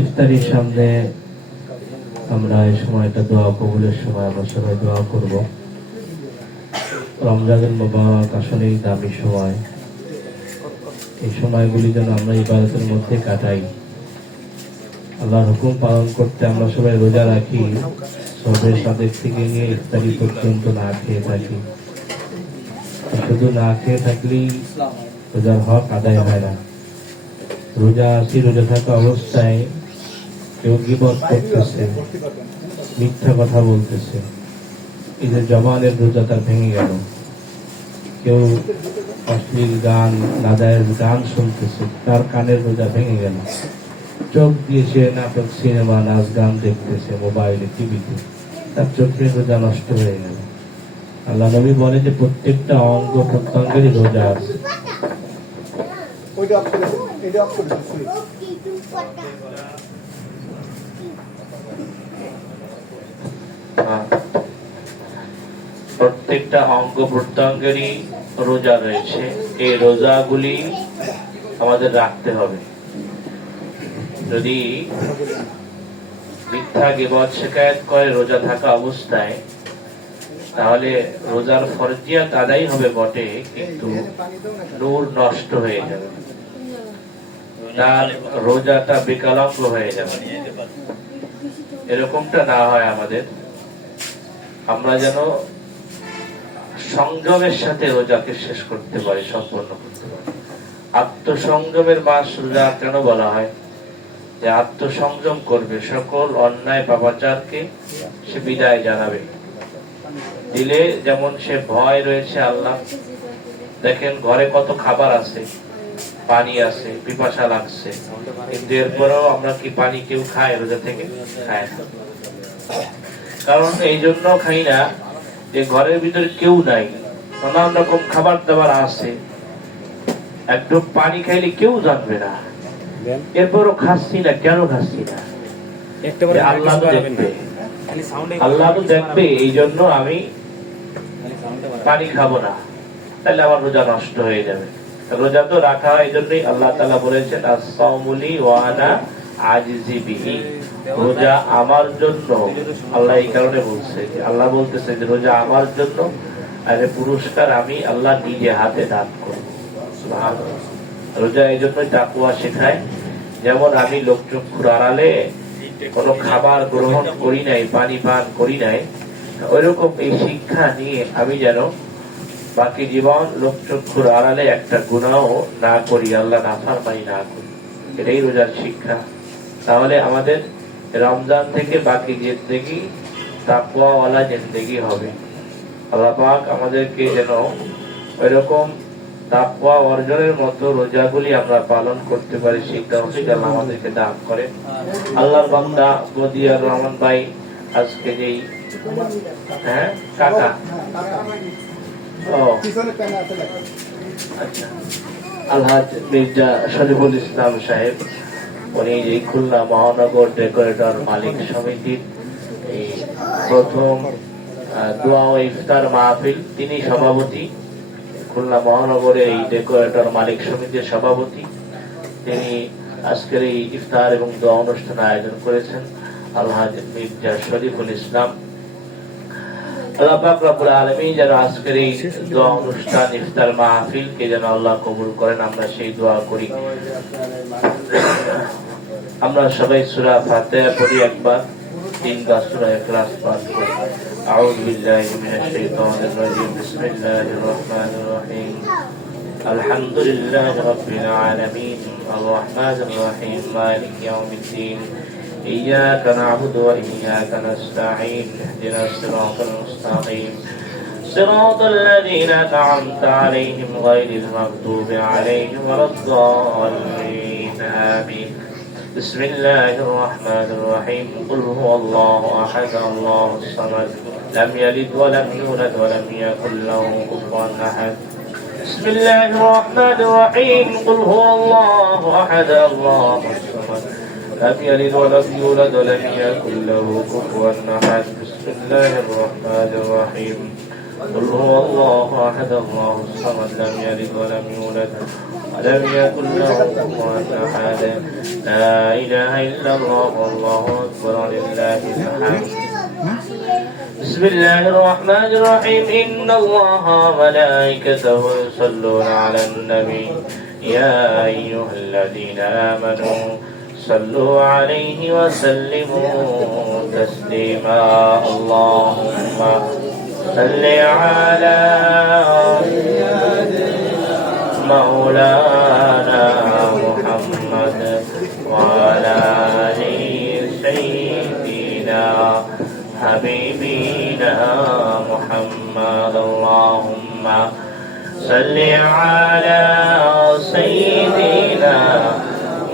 ইফতারির সামনে আমরা এই সময়টা দোয়া কবুলের সময় আমরা সবাই দোয়া করব। রমজানুল মুবারক আসলেই দামি সময়। এই সময়গুলি যেন আমরা ইবাদতের মধ্যে কাটাই। আল্লাহর হুকুম পালন করতে আমরা সবাই রোজা রাখি, সবের সাদের থেকে নিয়ে ইফতারি পর্যন্ত না খেয়ে থাকি। শুধু না খেয়ে থাকলেই রোজার হক আদায় হয় না। রোজা থাকা অবস্থায় কেউ গীবত করতেছে, মিথ্যা কথা বলতেছে, এই যে জবানের রোজা তার ভেঙে গেল। কেউ অশ্লীল গান, নাজায়েজ গান শুনতেছে, তার কানের রোজা ভেঙে গেল। চোখ দিয়ে সে নাটক, সিনেমা, নাচ গান দেখতেছে মোবাইলে, টিভিতে, তার চোখের রোজা নষ্ট হয়ে গেল। আল্লাহ নবী বলে যে প্রত্যেকটা অঙ্গ প্রত্যঙ্গেরই রোজা আছে। প্রত্যেকটা অঙ্গ প্রত্যঙ্গেরই রোজা রয়েছে। এই রোজাগুলি আমাদের রাখতে হবে। যদি মিথ্যা গীবত শিকায়েত করে রোজা থাকা অবস্থায়, তাহলে রোজার ফরজিয়াত আদায় হবে বটে, কিন্তু নূর নষ্ট হয়ে যাবে, তার রোজাটা বিকলাঙ্গ হয়ে যাবে। এরকমটা না হয় আমাদের। আমরা যেন সংযমের সাথে রোজাকে শেষ করতে পারি, সম্পন্ন করতে পারি। আত্মসংযমের মাস রোজা কেন বলা হয়? যে আত্মসংযম করবে, সকল অন্যায় পাপাচারকে সে বিদায় জানাবে। দিলে যেমন সে ভয় রয়েছে আল্লাহ। দেখেন ঘরে কত খাবার আছে, পানি আছে, পিপাসা লাগছে, কিন্তু এরপরেও আমরা কি পানি কেউ খাই? রোজা থেকে খায় না। কারণ এই জন্য খাই না যে ঘরের ভিতরে কেউ নাই, নানান রকম খাবার দাবার আছে, একদম পানি খাইলে কেউ জানবে না, এরপরও খাচ্ছি না। কেন খাচ্ছি না? আল্লাহ তো দেখবে, আল্লাহ তো দেখবে, এই জন্য আমি পানি খাবো না, তাহলে আমার রোজা নষ্ট হয়ে যাবে। রোজা তো রাখা হয় এই জন্যই আল্লাহ তাআলা বলেছেন, আস-সাওমুলি ওয়া আনা আজিজি বিহি, রোজা আমার জন্য। আল্লাহ এই কারণে বলছে, আল্লাহ বলতেছে যে রোজা আমার জন্য, আর পুরস্কার আমি আল্লাহ নিজে হাতে দান করব। সুবহানাল্লাহ। রোজা এই জন্যই তাকওয়া শেখায়। যেমন আমি লোকচক্ষুর আড়ালে কোনো খাবার গ্রহণ করি নাই, পানি পান করি নাই, ওইরকম এই শিক্ষা নিয়ে আমি যেন বাকি জীবন লোকচক্ষুর আড়ালে একটা গুনাহ না করি, আল্লাহ নাফরমানি না করি। এটাই রোজার শিক্ষা। তাহলে আমাদের রমজান থেকে বাকি জিন্দেগি তাকওয়াওয়ালা জিন্দেগি হবে। আল্লাহ পাক আমাদেরকে যেন ওইরকম তাকওয়া অর্জনের মতো রোজাগুলি আমরা পালন করতে পারি, সেই তৌফিক আল্লাহ আমাদেরকে দান করেন। আল্লাহর বান্দা বদিয়ার রহমান ভাই আজকে যেই কাকা আলহাজ মির্জা শরীফুল ইসলাম সাহেব, উনি এই খুলনা মহানগর ডেকোরেটর মালিক সমিতির এই প্রথম দোয়া ও ইফতার মাহফিল, তিনি সভাপতি। খুলনা মহানগরের এই ডেকোরেটর মালিক সমিতির সভাপতি তিনি আজকের এই ইফতার এবং দোয়া অনুষ্ঠান আয়োজন করেছেন। আলহাজ মির্জা শরীফুল ইসলাম, আল্লাহ পাক রব্বুল আলামিন যেন আজকের এই দোয়া অনুষ্ঠান, ইফতার মাহফিলকে যেন আল্লাহ কবুল করেন, আমরা সেই দোয়া করি। আমরা সবাই সূরা ফাতিহা পড়ি একবার, 3 বার সূরা ইখলাস পাঠ করি। আউযু বিল্লাহি মিনাশ শাইতানির রাজীম। বিসমিল্লাহির রহমানির রহিম। আলহামদুলিল্লাহি রাব্বিল আলামিন। আর রহমানির রহিম। মালিকি ইয়াউমিদ্দিন। إياك نعبد وإياك نستعين. اهدنا الصراط المستقيم صراط الذين أنعمت عليهم غير المغضوب عليهم ولا الضالين آمين. بسم الله الرحمن الرحيم. قل هو الله أحد الله الصمد لم يلد ولم يولد ولم يكن له كفوا أحد. بسم الله الرحمن الرحيم. قل هو الله أحد الله الصمد لم يلد ولم يولد ولم يكن له كفوا أحد. بسم الله الرحمن الرحيم. قل هو الله أحد الله الصمد لم يلد ولم يولد ولم يكن له كفوا أحد. لا إله إلا الله والله أكبر ولله الحمد. بسم الله الرحمن الرحيم. إن الله وملائكته يصلون على النبي يا أيها الذين آمنوا صلوا عليه وسلموا تسليما. اللهم صل على مولانا محمد وعلى آل سيدنا حبيبنا محمد. اللهم صل على سيدنا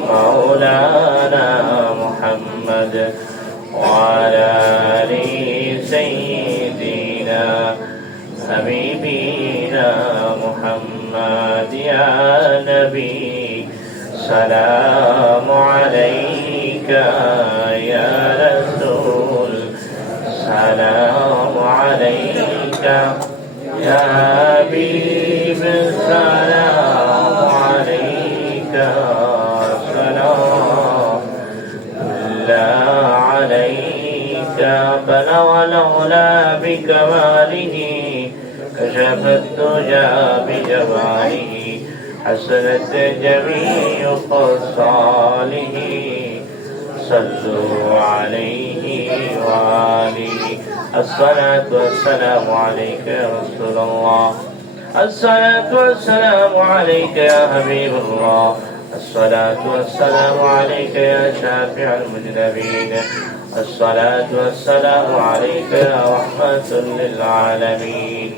مولانا محمد وعلى آل سيدنا حبيبنا محمد. يا نبي سلام عليك، يا رسول سلام عليك، يا حبيب سلام عليك، سلام الله عليك. بلغ العلا بكماله كشف الدجى بجماله حسنت جميع خصاله. صلوا عليه وآله. الصلاة والسلام عليك يا رسول الله، الصلاة والسلام عليك يا حبيب الله، الصلاة والسلام عليك يا شافع المذنبين، الصلاة والسلام عليك يا رحمة للعالمين.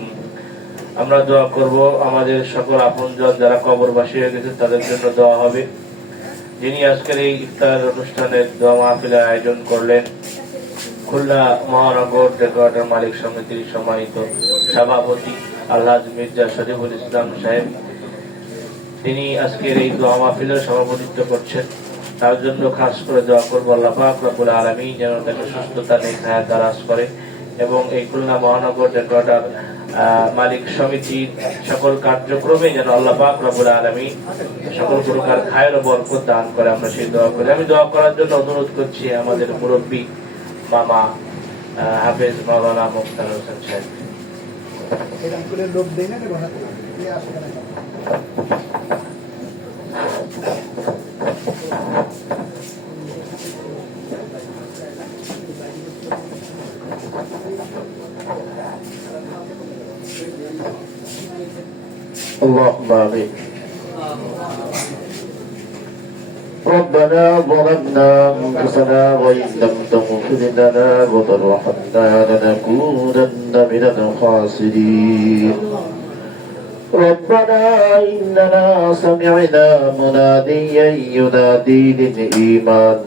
আমরা দোয়া করব আমাদের সকল আপনজন যারা কবরবাসী হয়ে গেছে তাদের জন্য দোয়া হবে। যিনি আজকের এই ইফতার অনুষ্ঠানের দোয়া মাহফিলের আয়োজন করলেন খুলনা মহানগর ডেকোরেটর মালিক সমিতির সম্মানিত সভাপতি আলহাজ মির্জা শরীফুল ইসলাম সাহেব, তিনি আজকের এই দোয়া মাহফিলের সভাপতিত্ব করছেন। তার জন্য খাস করে দোয়া করবো আল্লাহ পাক রব্বুল আলামিন যেন তাকে সুস্থতা নেক হায়াত দারাজ করে এবং এই খুলনা মহানগর ডেকোরেটর মালিক সমিতির সকল কার্যক্রমে যেন আল্লাহ পাক রব্বুল আলামিন সকল প্রকার খায়ের ও বরকত দান করে। আমরা সেই দোয়া করি। আমি দোয়া করার জন্য অনুরোধ করছি আমাদের মুরব্বী মামা হাফেজ মাওলানা মুখতার হোসেন সাহেব। اللهم آمين. ربنا ظلمنا أنفسنا وإن لم تغفر لنا وترحمنا لنكونن من الخاسرين. ربنا إننا سمعنا مناديا ينادي للإيمان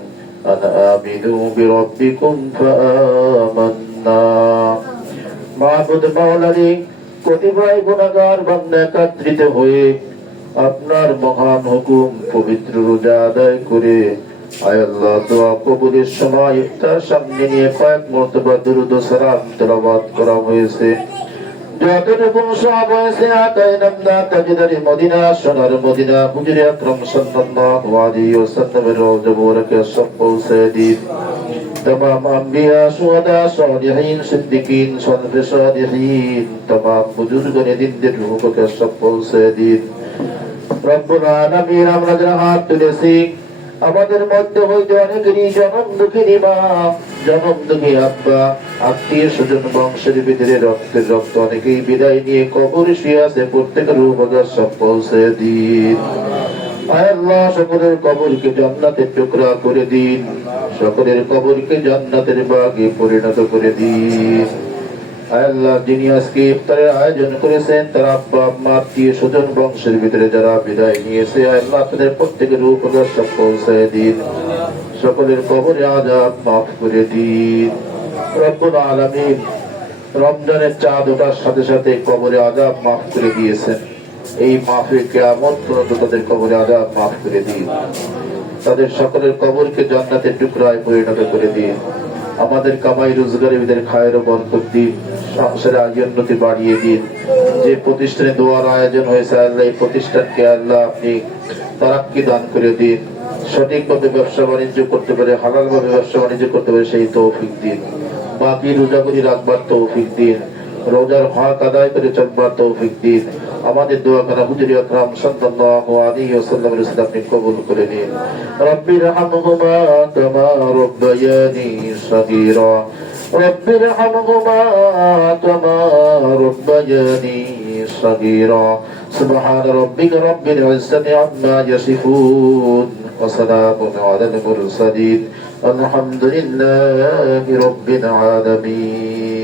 أن آمنوا بربكم فآمنا. معبود مولانا কতিপয় গুনাহগার বান্দা একত্রিত হয়ে আপনার মহান হুকুম পবিত্র রোজা আদায় করে আয় আল্লাহ দোয়া কবুলের সময় ইফতার সামনে নিয়ে কয়েক মর্তবা দুরূদ ও সালাম তেলাওয়াত করা হয়েছে। যতটুকু সওয়াব হয়েছে আতায়ে নামদা তাজদারি মদিনা সোনার মদিনা হুজুরে আকরাম সাল্লাল্লাহু আলাইহি ওয়াসাল্লামের রওজা মুবারকে সব পৌঁছে দিন। तमाम अंबिया शुहदा सालिहीन सिद्दीकीन सालिहीन तमाम बुजुर्गों ने दिन दिन रूह को सब पहुंचे दिन। रब्बुल आलामीन আমরা যারা হাত তুলেছি আমাদের মধ্যে হইতে অনেকেরই জনম দুঃখী মা, জনম দুঃখী আব্বা, আত্মীয় স্বজন বংশের ভিতরে রক্তের রক্ত অনেকেই বিদায় নিয়ে কবরে শুয়ে আছে। প্রত্যেকের রূহ সব পৌঁছে দিন। আয় আল্লাহ সকলের কবরকে জান্নাতের টুকরা করে দিন, সকলের কবরকে জান্নাতের বাগে পরিণত করে দিন। আয় আল্লাহ যিনি আজকে ইফতারের আয়োজন করেছেন তার আব্বা আম্মা আত্মীয় স্বজন বংশের ভিতরে যারা বিদায় নিয়েছে আয় আল্লাহ তাদের প্রত্যেকের রূহ সব পৌঁছে দিন, সকলের কবরে আযাব মাফ করে দিন। রব্বুল আলামিন রমজানের চাঁদ ওঠার সাথে সাথে কবরে আযাব মাফ করে দিয়েছেন। এই মাফে কিয়ামত পর্যন্ত তাদের কবরে আযাব মাফ করে দিন, তাদের সকলের কবরকে জান্নাতের টুকরায় পরিণত করে দিন। আমাদের কামাই রোজগারে এদের খায়ের বরকত দিন, সংসারে আয় উন্নতি বাড়িয়ে দিন। যে প্রতিষ্ঠানে দোয়ার আয়োজন হয়েছে আল্লাহ, এই প্রতিষ্ঠানকে আল্লাহ আপনি তারাক্কি দান করে দিন, সঠিকভাবে ব্যবসা বাণিজ্য করতে পারে, হালাল ভাবে ব্যবসা বাণিজ্য করতে পারে সেই তৌফিক দিন। বাকি রোজা করে রাখবার তৌফিক দিন, রোজার হক আদায় করে চলবার তৌফিক দিন। আমাদের দোয়া করা হুজুর আকরাম সাল্লাল্লাহু আলাইহি ওয়াসাল্লামের সাথে আপনি কবুল করে নিন। রব্বির হামহুমা কামা রাব্বায়ানি সগীরা, রব্বির হামহুমা কামা রাব্বায়ানি সগীরা। সুবহান রাব্বিকা রব্বিল ইজ্জাতি আম্মা ইয়াসিফুন ওয়া সালামুন আলাল মুরসালিন, আলহামদুলিল্লাহি রাব্বিল আলামিন।